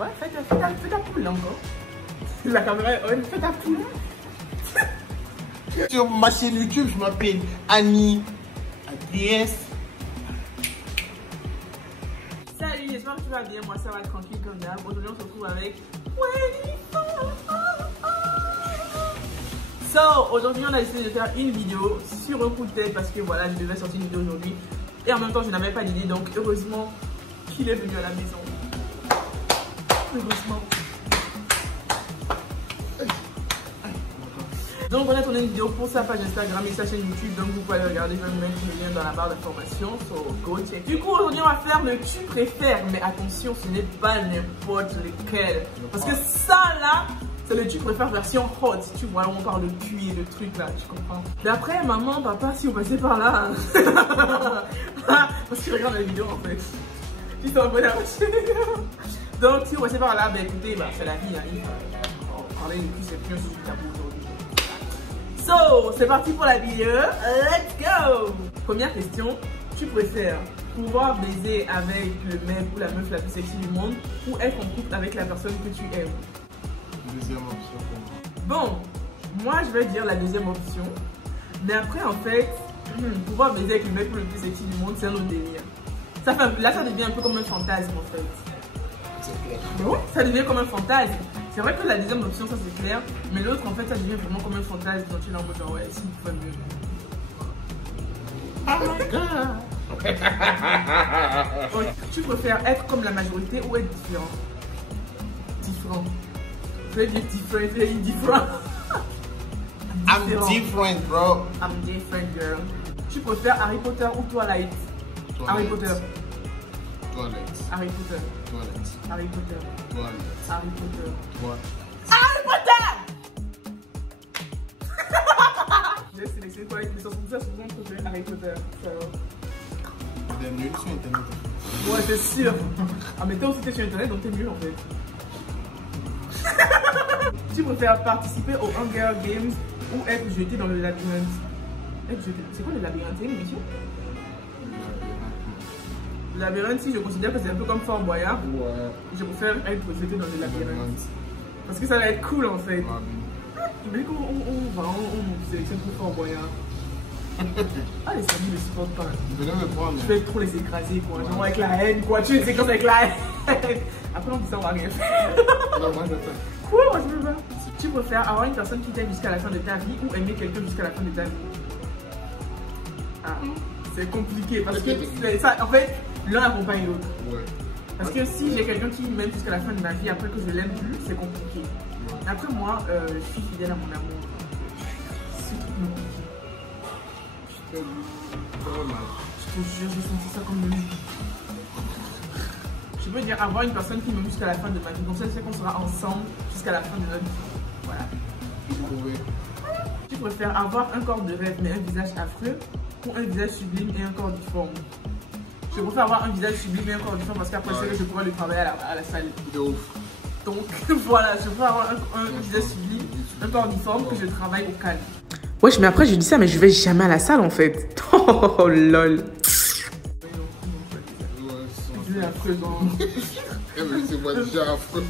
Ouais, fais ta poule encore. La caméra est on, fais ta poule. Sur ma chaîne YouTube, je m'appelle Annie Adriès. Salut, j'espère que tu vas bien. Moi, ça va tranquille comme d'hab. Aujourd'hui, on se retrouve avec Wendy. So, aujourd'hui, on a décidé de faire une vidéo sur un coup de tête parce que voilà, je devais sortir une vidéo aujourd'hui. Et en même temps, je n'avais pas d'idée. Donc, heureusement qu'il est venu à la maison. Heureusement. Donc on a tourné une vidéo pour sa page Instagram et sa chaîne YouTube, donc vous pouvez aller regarder, je vais mettre le lien dans la barre d'informations, so go check. Du coup aujourd'hui on va faire le tu préfères, mais attention ce n'est pas n'importe lequel, parce que ça là c'est le tu préfères version hot, tu vois, on parle de cul et de trucs là, tu comprends. D'après maman, papa, si vous passez par là, parce que regarde la vidéo en fait, tu t'en vas la donc si vous passez par là, ben écoutez, bah, c'est la vie, hein. Parler de cul c'est plus un sujet tabou aujourd'hui. So, c'est parti pour la vidéo, let's go! Première question, tu préfères pouvoir baiser avec le mec ou la meuf la plus sexy du monde ou être en couple avec la personne que tu aimes? Deuxième option pour moi. Bon, moi je vais dire la deuxième option, mais après en fait, pouvoir baiser avec le mec le plus sexy du monde c'est un autre délire. Ça fait, là ça devient un peu comme un fantasme en fait. C'est clair. Oui, ça devient comme un fantasme. C'est vrai que la deuxième option, ça c'est clair, mais l'autre en fait, ça devient vraiment comme un fantasme quand tu es en mode genre, ouais, si vous pouvez mieux. Oh my god! Donc, tu préfères être comme la majorité ou être différent? Différent. Je vais dire différent. I'm different, bro. I'm different, girl. Tu préfères Harry Potter ou Twilight? Harry Potter. Twilight. Harry Potter. Twilight. Harry Potter. Twilight. Harry Potter. Twilight. Harry Potter! J'ai sélectionné Twilight, mais 76% préfèrent Harry Potter. T'es nul sur internet. Ouais, c'est sûr. Ah, mais toi aussi t'es sur internet, donc t'es nul en fait. Tu préfères participer aux Hunger Games ou être jeté dans le labyrinthe? Être jeté. C'est quoi le labyrinthe? C'est une émission? Le labyrinthe, si je considère que c'est un peu comme Fort Boyard, Ouais. je préfère être jeté dans le labyrinthe. Parce que ça va être cool en fait. Mais qu'on on sélectionne pour Fort Boyard. Ah, les amis ne supportent pas. Venez me prendre. Je vais trop les écraser quoi. Genre avec la haine quoi. Tu les écrases avec la haine. Après on dit ça, on va rien faire. Non, moi je fais. Quoi? Moi je veux pas. Tu préfères avoir une personne qui t'aime jusqu'à la fin de ta vie ou aimer quelqu'un jusqu'à la fin de ta vie? Ah, c'est compliqué parce que ça, en fait, l'un accompagne l'autre. Ouais. Parce que si j'ai quelqu'un qui m'aime jusqu'à la fin de ma vie, après que je l'aime plus, c'est compliqué. Après moi, je suis fidèle à mon amour. C'est tout compliqué. Je Je te jure, j'ai senti ça comme lui. Je peux dire avoir une personne qui m'aime jusqu'à la fin de ma vie. Donc ça, c'est qu'on sera ensemble jusqu'à la fin de notre vie. Voilà. Tu préfères avoir un corps de rêve mais un visage affreux ou un visage sublime et un corps difforme? Je préfère avoir un visage sublime et un corps difforme parce qu'après ça, je pourrais le travailler à la salle. De ouf. Donc voilà, je préfère avoir un visage sublime, un corps difforme que je travaille au calme. Wesh, mais après je dis ça, mais je vais jamais à la salle en fait. Oh lol. Je vais affreux dans... C'est moi déjà affreux.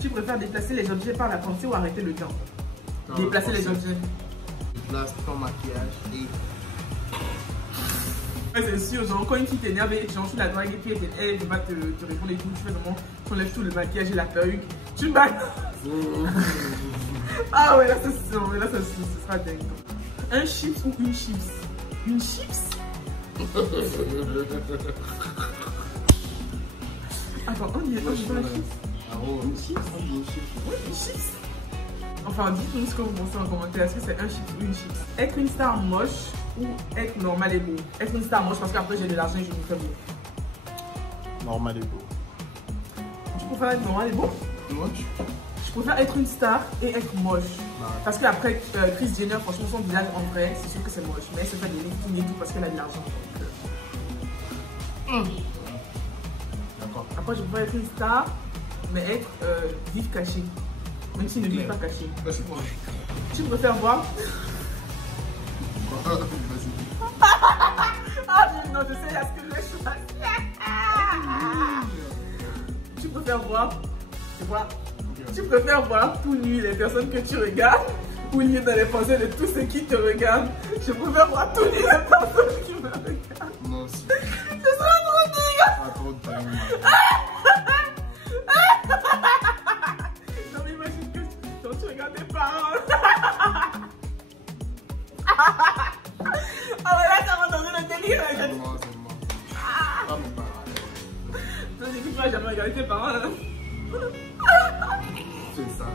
Tu préfères déplacer les objets par la pensée ou arrêter le temps? Déplacer les objets. Déplace ton maquillage et... Ouais, c'est sûr, genre quand une fille t'énerve et genre tu la dragues et puis elle va te répondre et tout, tu fais comment? Tu enlèves tout le maquillage et la perruque, tu bats. Ah ouais, là c'est sûr, mais là ce sera dingue. Un chips ou une chips? Une chips? Attends, on dit un chips? Une chips? Oui, une chips. Enfin, dites-nous ce que vous pensez en commentaire. Est-ce que c'est un chips ou une chips? Être une star moche ou être normal et beau? Être une star moche parce qu'après j'ai de l'argent et je me fais beau. Normal et beau. Tu préfères être normal et beau? Moche. Je préfère être une star et être moche. Ouais. Parce qu'après Kris Jenner, franchement, son visage en vrai, c'est sûr que c'est moche. Mais elle se fait des lifting et tout parce qu'elle a de l'argent. D'accord. Après, je préfère être une star, mais être vif caché. Même s'il ne vit pas caché. Là, c'est quoi? Tu préfères voir? Vas-y. Ah non, je sais, est-ce que je vais choisir? préfères voir, tu vois, tu préfères voir tout nu les personnes que tu regardes ou lire dans les pensées de tous ceux qui te regardent. Je préfère voir tout nu les personnes qui me regardent. Moi aussi. Ce sera trop dégueu. Pas trop de temps. Non mais imagine que quand tu regardes tes parents. Oh mais là ça va dans le délire. C'est moi. Pas mes parents. Donc du coup tu vas jamais regarder tes parents là. C'est ça.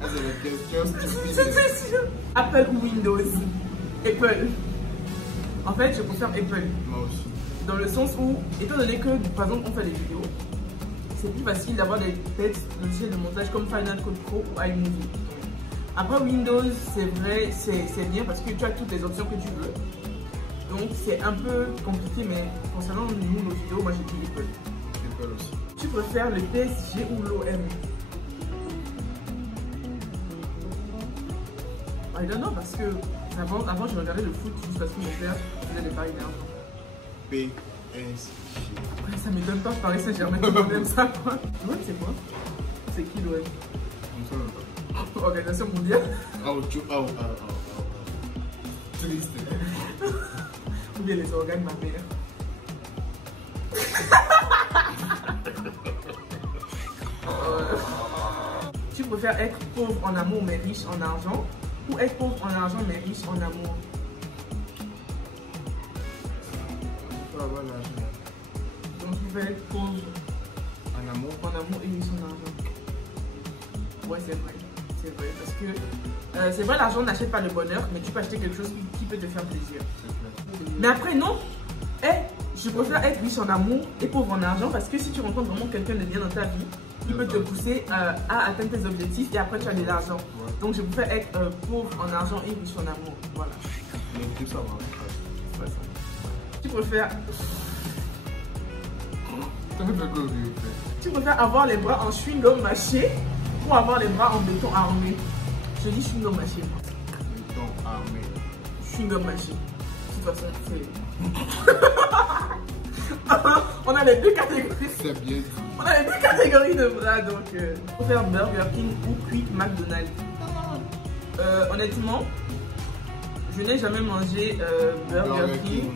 C'est la question stupide. C'est sûr. Apple ou Windows? Apple. En fait je préfère Apple. Moi aussi. Dans le sens où, étant donné que par exemple on fait des vidéos, c'est plus facile d'avoir des textes, logiciels de montage comme Final Cut Pro ou iMovie. Après Windows, c'est vrai, c'est bien parce que tu as toutes les options que tu veux. Donc c'est un peu compliqué, mais concernant nous, nos vidéos, moi j'ai dit Apple. Apple aussi. Tu préfères le PSG ou l'OM? I don't know, parce que avant je regardais le foot juste parce que mon père faisait des paris d'argent. PSG. Ouais, ça m'étonne pas, Paris Saint-Germain, tout le monde aime ça quoi. L'OM c'est quoi? C'est qui l'OM? Comme ça, même pas. Organisation mondiale. Triste. Ou bien les organes de ma mère. Tu préfères être pauvre en amour mais riche en argent ou être pauvre en argent mais riche en amour? Voilà. Donc tu préfères être pauvre En amour. en amour et riche en argent. Ouais c'est vrai. C'est vrai parce que c'est vrai l'argent n'achète pas le bonheur mais tu peux acheter quelque chose qui peut te faire plaisir. Mais après non. Je préfère être riche en amour et pauvre en argent parce que si tu rencontres vraiment quelqu'un de bien dans ta vie, il peut te pousser à atteindre tes objectifs et après tu as de l'argent. Donc je préfère être pauvre en argent et riche en amour. Voilà. Mais tout ça va. Ouais, ça. Tu préfères avoir les bras en chewing-gum mâché ou avoir les bras en béton armé? Je dis chewing-gum mâché. Béton armé. Chewing-gum mâché. De toute façon, c'est... On a les deux catégories. C'est bien dit. On a les deux catégories de bras, donc faut faire Burger King ou Quick McDonald's. Honnêtement, je n'ai jamais mangé Burger King.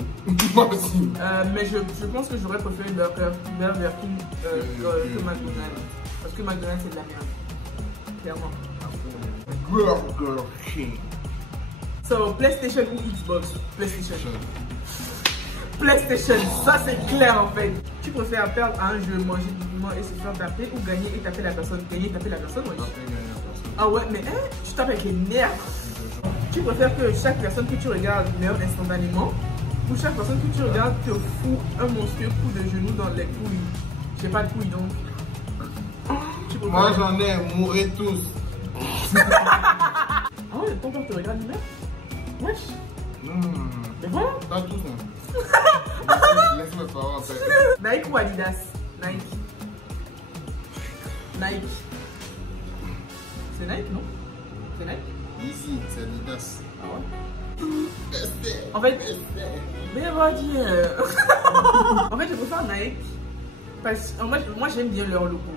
Moi aussi. Mais je pense que j'aurais préféré Burger King que McDonald's. Parce que McDonald's c'est de la merde. Clairement. Burger King. So, PlayStation ou Xbox? PlayStation, ça c'est clair en fait. Tu préfères perdre à un jeu, manger dignement et se faire taper ou gagner et taper la personne? Gagner et taper la personne, oui. Ah ouais, mais tu tapes avec les nerfs. Tu préfères que chaque personne que tu regardes meure instantanément ou chaque personne que tu regardes te fout un monstrueux coup de genou dans les couilles? J'ai pas de couilles donc. Moi j'en ai, mourrez tous. Ah ouais, ton père te regarde lui-même? Wesh. Mais voilà. Pas tous, non. Laisse mes parents faire. Nike ou Adidas? Nike. C'est Nike, non? C'est Nike? Ici, c'est Adidas. Ah ouais? En fait, mais va dire. En fait, je préfère Nike parce que moi j'aime bien leur logo.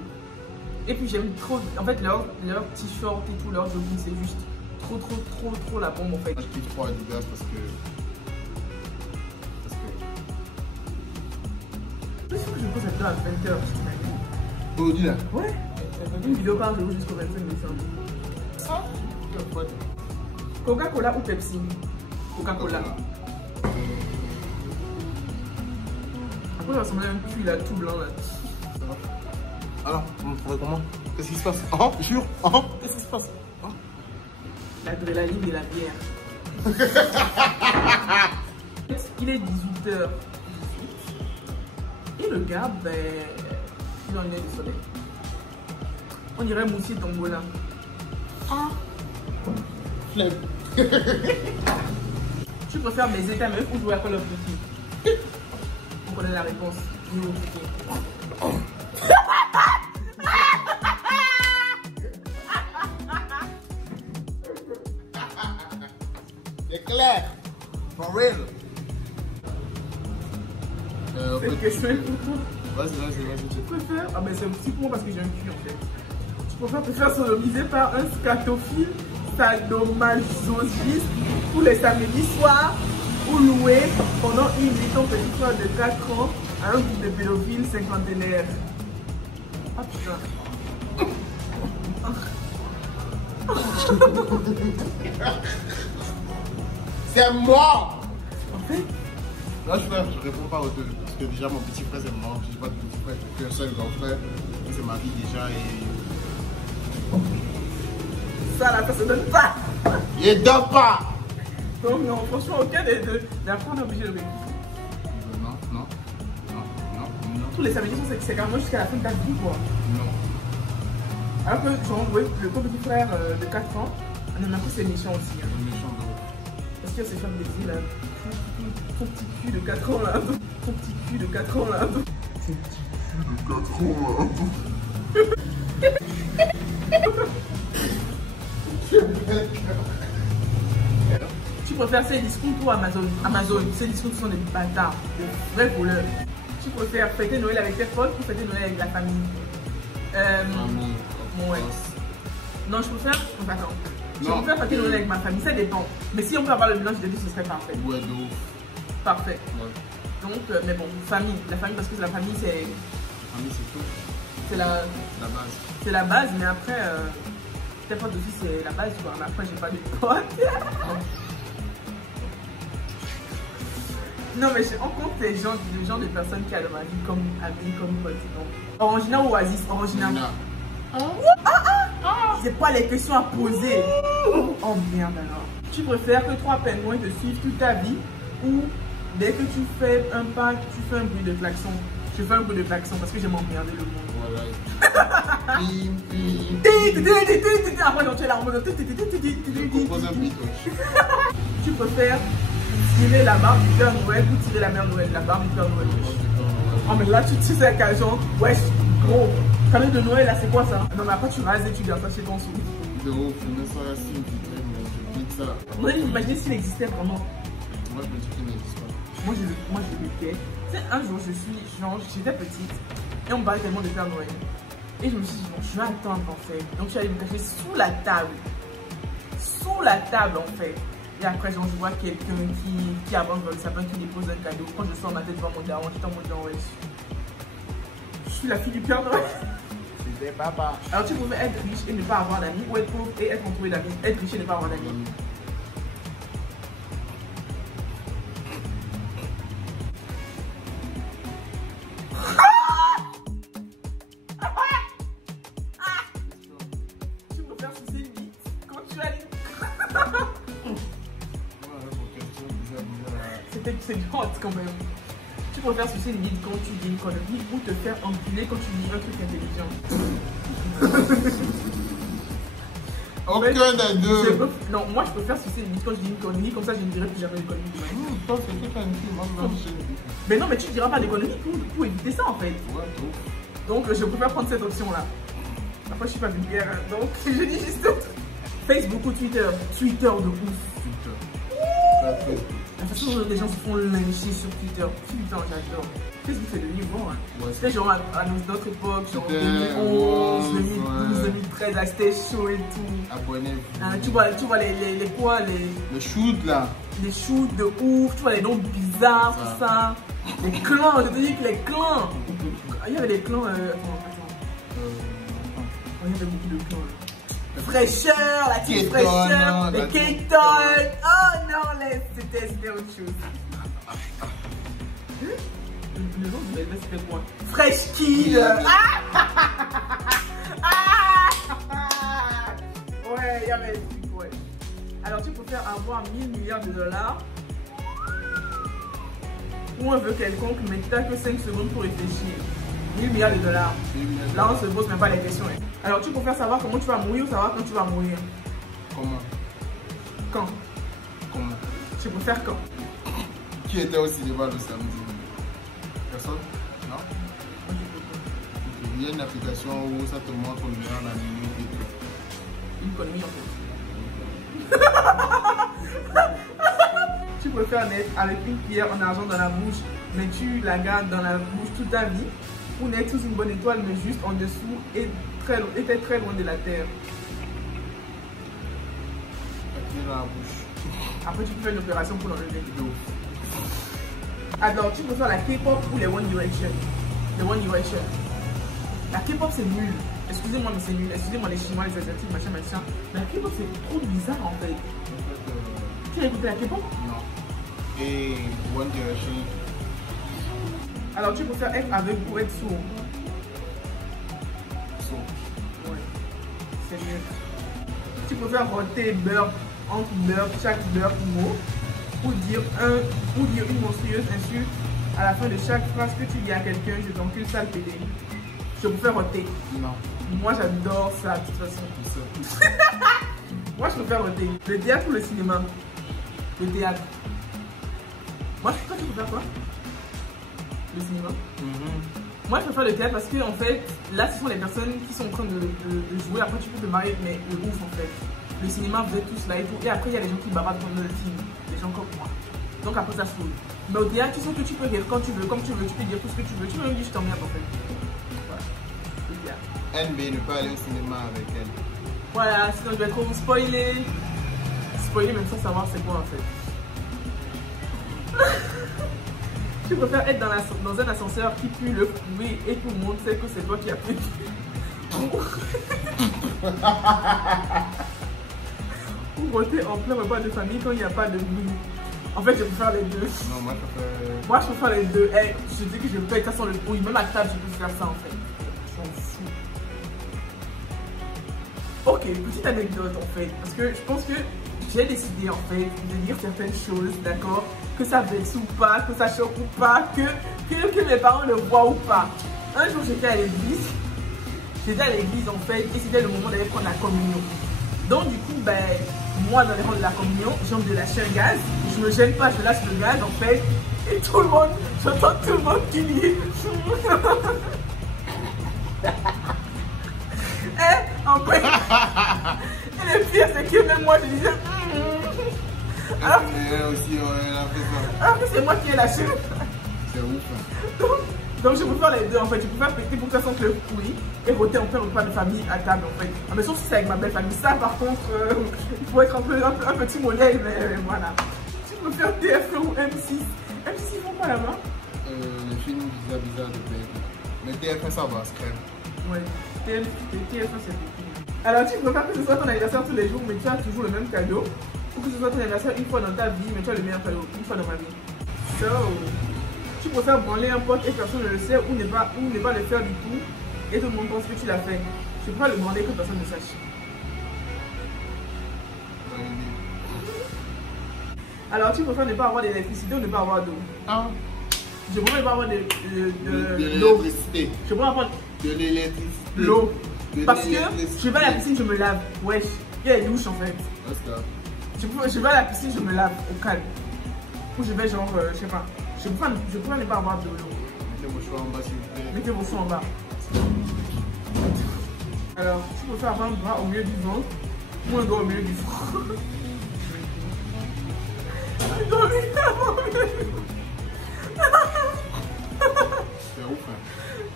Et puis j'aime trop, en fait leur t-shirt et tout, leur jogging, c'est juste trop la bombe en fait. Moi je kiffe trop Adidas parce que... Je pense que je pose à 20h, tu t'imagines? Aujourd'hui là? Ouais. Une vidéo par jour jusqu'au 25 décembre. Ça? Coca-Cola ou Pepsi? Coca-Cola. Après, ça ressemble à un cul là, tout blanc là. Alors, on ferait comment? Qu'est-ce qui se passe? Jure? Qu'est-ce qui se passe? L'adrénaline et la bière. Il est 18h18. Et le gars, ben, il en est du soleil. On dirait Moussi Tombola. Flemme. Tu préfères baiser ta meuf ou jouer à Call of Duty? On connaît la réponse. C'est clair. For real. cette question est pour toi. Vas-y. Tu préfères... Ah ben c'est aussi pour moi parce que j'ai un cul en fait. Tu préfères te faire sodomiser par un scatophile sadomasochiste tous les samedis soirs ou louer pendant une nuit ton petit frère de 4 ans à un groupe de pédophiles cinquantenaires. Ah putain. C'est moi. En fait, là je réponds pas aux deux parce que déjà mon petit frère c'est mort, j'ai pas de petit frère, j'ai qu'un seul grand frère, c'est ma vie déjà et... ça là, ça se donne pas. Il donne pas. Donc non, franchement, aucun des deux. Mais après on est obligé de répliquer. Non. Tous les samedis, c'est carrément jusqu'à la fin de ta vie quoi. Non. Alors que genre, ouais, le petit frère de 4 ans, on en a plus c'est méchant aussi. Hein. Méchant de ouf. Parce qu'il y a ces femmes des là. Ton petit cul de 4 ans là. Ton petit cul de 4 ans là. Tu préfères ces discours ou Amazon? Ces discours sont des bâtards, des vrais voleurs. Tu préfères fêter Noël avec tes potes ou fêter Noël avec la famille? Ouais. Non, je préfère. Attends. Je préfère fêter Noël avec ma famille, ça dépend. Mais si on peut avoir le mélange des deux, ce serait parfait. Ouais, de ouf. Parfait. Ouais. Donc, mais bon, famille. La famille, parce que la famille, c'est. La famille, c'est tout. C'est la base. C'est la base, mais après, tes potes aussi, c'est la base, quoi. Mais après, j'ai pas de potes. Non, mais je rencontre le genre de personnes qui a dans ma vie comme amis, comme potes. Orangina ou Oasis? Orangina. C'est pas les questions à poser. Oh merde alors. Tu préfères que 3 pingouins te suivent toute ta vie ou dès que tu fais un pas, tu fais un bruit de klaxon? Je fais un bruit de klaxon parce que j'aime emmerder le monde. Voilà. Après, tu es là en mode. Compose un beat, Tu préfères tirer la barbe du Père Noël ou tirer la mère Noël? La barbe du Père Noël. Oh, mais là, tu sais à quel genre? Wesh, gros. Cadeau de Noël, là, c'est quoi ça? Non, mais après, tu rases et tu gardes ça chez ton sou. De ouf, mais ça reste une vitesse, mais je dis ça. On a imaginé s'il existait vraiment. Moi, je me dis qu'il n'existe pas. Moi, je l'étais. Tu sais, un jour, j'étais petite et on me parlait tellement de Père Noël. Et je me suis dit, bon, je vais attendre en fait. Donc, je suis allée me cacher sous la table. Sous la table en fait. Et après, genre, je vois quelqu'un qui avance dans le sapin, qui dépose un cadeau. Quand je sors ma tête devant mon daron, j'étais en mode daron, ouais. Je suis la fille du Père Noël. C'était papa. Alors, tu pouvais être riche et ne pas avoir d'amis, ou être pauvre et être entouré d'amis. Être riche et ne pas avoir d'amis. Tu préfères sucer une bite quand tu as c'est hot quand même. Tu préfères sucer une bite quand tu dis une connerie ou te faire enculer quand tu dis un truc intelligent? Aucun des deux. Non, moi je préfère sucer une bite quand je dis une connerie, comme ça je ne dirai plus jamais une connerie. Mais non, mais tu ne diras pas des conneries pour éviter ça en fait. Donc je préfère prendre cette option là. Après je suis pas vulgaire, hein, donc je dis juste Facebook ou Twitter. Twitter de ouf. La façon dont les gens se font lyncher sur Twitter. Putain, j'adore. Facebook c'est devenu bon. Hein. C'était genre à notre époque, genre 2011, 2012, 2013, là c'était chaud et tout. Abonnez-vous. Hein, tu vois les quoi, le shoot là. Les shoots de ouf, tu vois les noms bizarres, tout ça. Les clans, je te dis que les clans. Il y avait des clans. Attends. Il y avait beaucoup de clans. Fraîcheur, la team fraîcheur, les Keaton. Oh non, c'était autre chose. Le nom de l'élève c'était quoi? Fresh Kid. Ouais, il y avait des trucs, ouais. Alors tu préfères avoir 1000 milliards de dollars ou un vœu quelconque, mais tu n'as que 5 secondes pour réfléchir? 1000 milliards de dollars. Là, on se pose même pas les questions. Hein. Alors, tu préfères savoir comment tu vas mourir ou savoir quand tu vas mourir? Comment? Quand? Comment? Tu préfères quand? Qui était au cinéma le samedi? Personne? Non? Il y a une application où ça te montre le meilleur anime et tout. Une connerie en fait. Tu préfères naître avec une cuillère en argent dans la bouche, mais tu la gardes dans la bouche toute ta vie, ou naître sous une bonne étoile, mais juste en dessous et t'es très loin de la terre? La cuillère dans la bouche. Après, tu peux faire une opération pour l'enlever. Alors, tu préfères la K-pop ou les One Direction? Les One Direction. La K-pop, c'est nul. Excusez-moi, mais c'est nul. Excusez-moi, les Chinois, les Asiatiques, machin, machin. Mais la K-pop, c'est trop bizarre en fait. Tu as écouté la K-pop? Non. Et One Direction. Alors, tu préfères être aveugle ou être sourd? Sourd. Ouais, c'est mieux. Tu préfères roter beurre entre beurre, chaque beurre mot, ou dire une monstrueuse insulte à la fin de chaque phrase que tu dis à quelqu'un, je t'encule sale pédé. Je préfère roter. Non. Moi, j'adore ça, de toute façon. Moi, je préfère roter. Le théâtre ou le cinéma? Le théâtre. Moi, toi, tu préfères quoi? Le cinéma. Moi, je préfère le théâtre parce que, en fait, là, ce sont les personnes qui sont en train de jouer. Après, tu peux te marier, mais le ouf, en fait. Le cinéma, vous êtes tous là et tout. Et après, il y a les gens qui bavardent pendant le film. Les gens comme moi. Donc, après, ça saoule. Mais au théâtre, tu sais que tu peux rire quand tu veux, comme tu veux. Tu peux dire tout ce que tu veux. Tu peux même dire je t'emmerde, en fait. Voilà. Le théâtre. NB, ne pas aller au cinéma avec elle. Voilà, sinon je vais trop vous spoiler. Spoiler, même sans savoir c'est quoi, en fait. Tu préfères être dans un ascenseur qui pue le fruit et tout le monde sait que c'est toi qui as pris. Ou voter en plein repas de famille quand il n'y a pas de bruit. En fait, je préfère les deux. Non, moi je préfère. Moi, je préfère les deux. Hey, je dis que je peux être sans le bruit. Même à table, je peux faire ça en fait. Je m'en fous. Ok, petite anecdote en fait. Parce que je pense que j'ai décidé en fait de dire certaines choses, d'accord? Que ça vexe ou pas, que ça choque ou pas, que mes parents le voient ou pas. Un jour, j'étais à l'église. J'étais à l'église en fait et c'était le moment d'aller prendre la communion. Donc du coup, ben, moi dans les rangs de la communion, j'ai envie de lâcher un gaz. Je me gêne pas, je lâche le gaz en fait. Et tout le monde, j'entends tout le monde crier. Et en fait, et le pire c'est que même moi je disais. Alors que c'est moi qui ai lâché. C'est ouf. Donc je préfère les deux en fait. Je préfère péter pour que ça sente le fruit et rôter en plein repas de famille à table en fait. Ah, mais sauf si c'est avec ma belle famille. Ça par contre, il faut être un petit modèle, mais voilà. Tu préfères TF1 ou M6? M6 ils font quoi là-bas? Les films bizarres de pays. Mais TF1 ça va, c'est crème. Ouais, TF1 c'est beaucoup. Alors tu préfères que ce soit ton anniversaire tous les jours mais tu as toujours le même cadeau, ou que ce soit ton anniversaire une fois dans ta vie mais tu as le meilleur cadeau une fois dans ma vie? So, tu préfères branler un pote et personne ne le sait, ou ne pas le faire du tout et tout le monde pense que tu l'as fait? Je préfère le branler que personne ne sache. Alors tu préfères ne pas avoir d'électricité ou ne pas avoir d'eau? Ah. Je préfère ne pas avoir de l'eau. Je préfère avoir de l'électricité. L'eau. Parce que je vais à la piscine, je me lave. Wesh, il y a les douches en fait. Je vais à la piscine, je me lave au calme. Ou je vais genre, je sais pas. Je préfère ne pas avoir de l'eau. Mettez vos choix en bas s'il vous plaît. Mettez vos choix en bas. Alors, tu préfères avoir un bras au milieu du ventre ou un doigt au milieu du front? Un doigt au milieu du front. C'est ouf hein.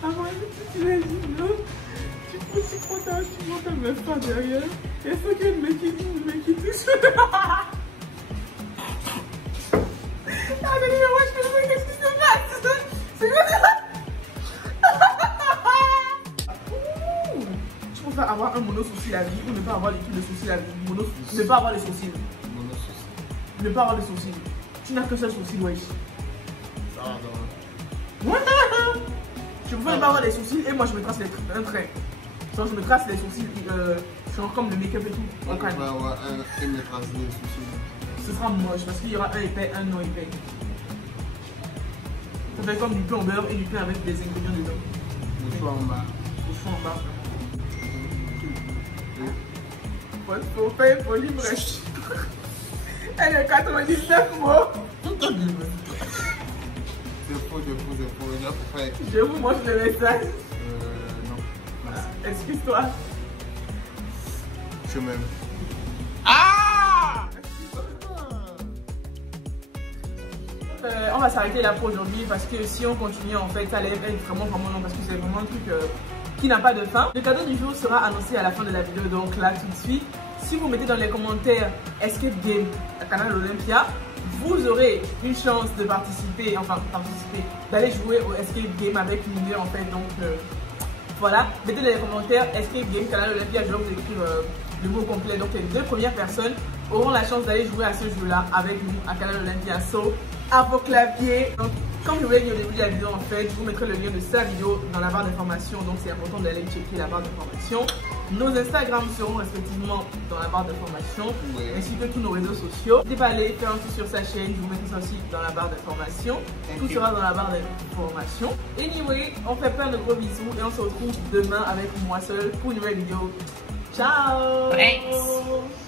Ah moi, tu l'as dit, non? Tu prends ta hanche, tu montes ta meuf par derrière. Et il faut qu'il y ait le mec qui touche. Ah mais moi je peux jouer, qu'est-ce qui se passe? C'est quoi ça? Tu préfères avoir un mono-sourcil à vie ou ne pas avoir du tout de sourcil à vie? Ne pas avoir les sourcils. Ne pas avoir de sourcils. Tu n'as que seul sourcil, wesh. Ça va dans... Ouais. Je préfère ne pas avoir les sourcils et moi je me trace un trait. Genre je me trace les sourcils, genre comme le make-up et tout. On va avoir un me tracer les sourcils. Ce sera moche parce qu'il y aura un épais, un non épais. Ça fait comme du pain au beurre et du pain avec des ingrédients dedans. Le choix en bas. Le choix en bas. Faut faire pour libre. Elle est 99 mots. C'est faux. Là, faut faire. Je vous montre le message. Non. Excuse-toi. Je m'aime. Ah! on va s'arrêter là pour aujourd'hui parce que si on continue en fait ça allait être vraiment long parce que c'est vraiment un truc qui n'a pas de fin. Le cadeau du jour sera annoncé à la fin de la vidéo, donc là tout de suite. Si vous mettez dans les commentaires Escape Game à Canal Olympia, vous aurez une chance de participer, d'aller jouer au Escape Game avec une idée en fait. Donc voilà, mettez dans les commentaires Escape Game Canal Olympia, je vais vous écrire le mot complet. Donc les 2 premières personnes auront la chance d'aller jouer à ce jeu-là avec nous à Canal Olympia. So, à vos claviers. Donc, comme je vous l'ai dit au début de la vidéo, en fait, je vous mettrai le lien de sa vidéo dans la barre d'information. Donc, c'est important d'aller checker la barre d'information. Nos Instagram seront respectivement dans la barre d'information, ainsi que tous nos réseaux sociaux. N'hésitez pas à aller faire un tour sur sa chaîne, je vous mettrai ça aussi dans la barre d'information. Tout sera dans la barre d'information. Anyway, on fait plein de gros bisous et on se retrouve demain avec moi seul pour une nouvelle vidéo. Ciao! Thanks.